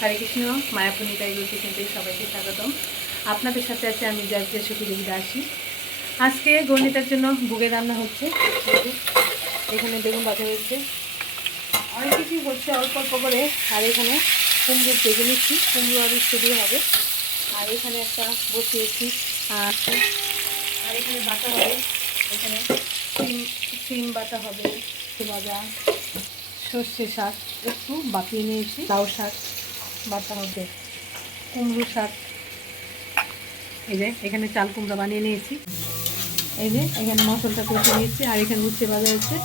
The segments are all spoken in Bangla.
হরে কৃষ্ণ, মায়াপুর টাইগুলো কিচেন থেকে সবাইকে স্বাগতম। আপনাদের সাথে আছে আমি জাজদের সুখী দাসী আজকে গণিতের জন্য বুগে রান্না হচ্ছে। এখানে বেগুন বাটা হচ্ছে অনেক কিছুই হচ্ছে অল্প অল্প করে। আর এখানে কুমড়ো বেগে নিচ্ছি। কুমড়ো আর উচ্ছে দিয়ে হবে। আর এখানে একটা বসিয়েছি আর আর এখানে বাটা হবে। এখানে সিম সিম বাটা হবে। ভাজা। সর্ষে শাক একটু বাপিয়ে নিয়েছি। লাউ শাক। বাটা হবে কুমড়ো শাক। এই যে, এখানে চাল কুমড়া বানিয়ে নিয়েছি। এই যে, এখানে মশলাটা কষে নিয়েছি আর এখানে উচ্ছে বাজা হচ্ছে।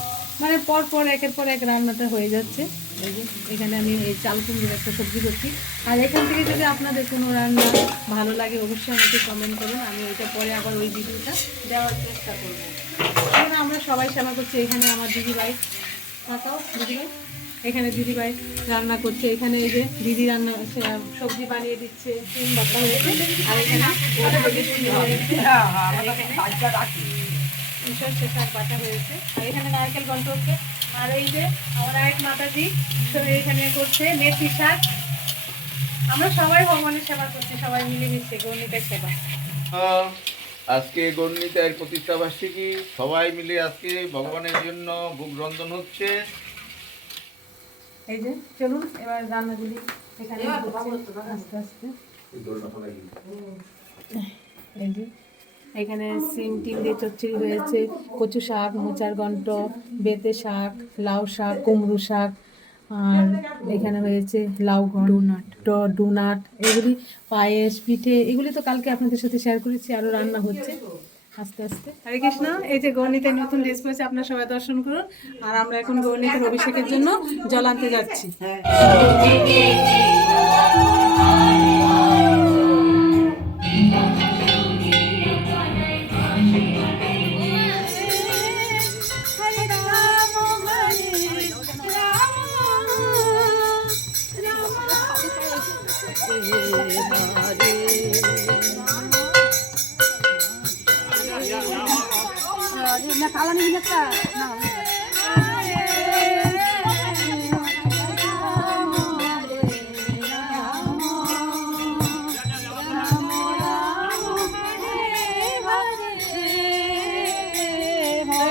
মানে পর পর, একের পর এক রান্নাটা হয়ে যাচ্ছে। এই যে, এখানে আমি এই চাল কুমড়োর একটা সবজি করছি। আর এখান থেকে যদি আপনাদের কোনো রান্না ভালো লাগে, অবশ্যই আমাকে কমেন্ট করুন। আমি ওইটা পরে আবার ওই ভিডিওটা দেওয়ার চেষ্টা করব। আমরা সবাই সেবা করছি। এখানে আমার দিদিভাই তাকাও দিদিভাই। এখানে দিদিভাই রান্না করছে। এখানে এই যে দিদি রান্না সবজি বানিয়ে দিচ্ছে আর এখানে হয়েছে। এখানে নারকেল আর এই যে তো এখানে করছে মেথি শাক। আমরা সবাই ভগবানের সেবা করছি, সবাই গণিতের সেবা। আজকে সবাই মিলে আজকে ভগবানের জন্য বুক রন্ধন হচ্ছে। এই যে চলুন এবার রান্নাগুলি এখানে আস্তে আস্তে। এই যে এখানে সিম টিম দিয়ে চচ্চড়ি হয়েছে কচু শাক মোচার ঘন্ট বেতে শাক লাউ শাক কুমড়ো শাক আর এখানে হয়েছে লাউ ডোনাট। ডোনাট এগুলি পায়েস পিঠে এগুলি তো কালকে আপনাদের সাথে শেয়ার করেছি আরও রান্না হচ্ছে। আস্তে আস্তে। হরে কৃষ্ণ এই যে গণিতের নতুন ড্রেস পরেছে আপনার সবাই দর্শন করুন। আর আমরা এখন গণিতের অভিষেকের জন্য জল আনতে যাচ্ছি।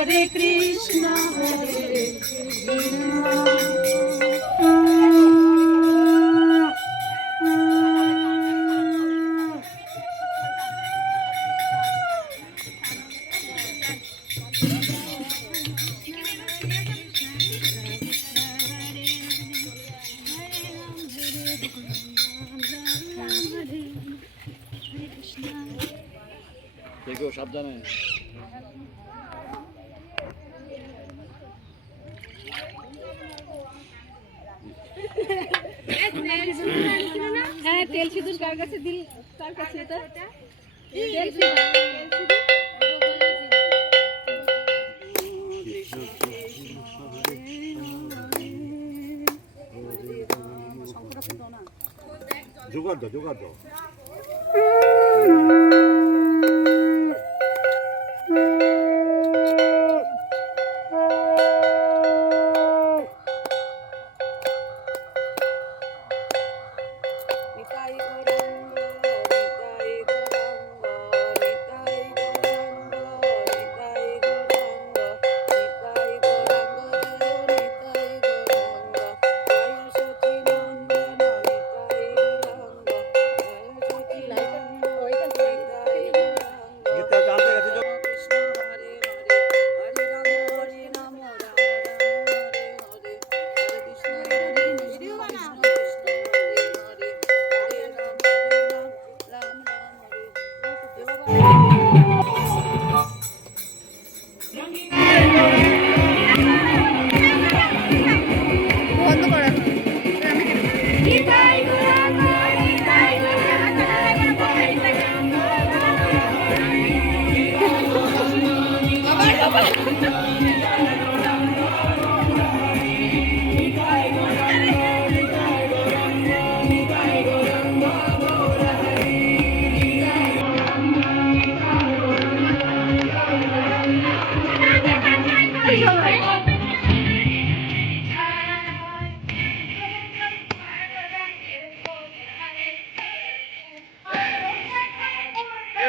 হরে কৃষ্ণ হরে সাবধানে। হ্যাঁ তেল সিঁদুর কার কাছে কাছে জোগাড় দাও জোগাড় দাও। Pero,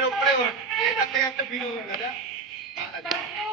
pero, hati-hati bingung, ada. Ada.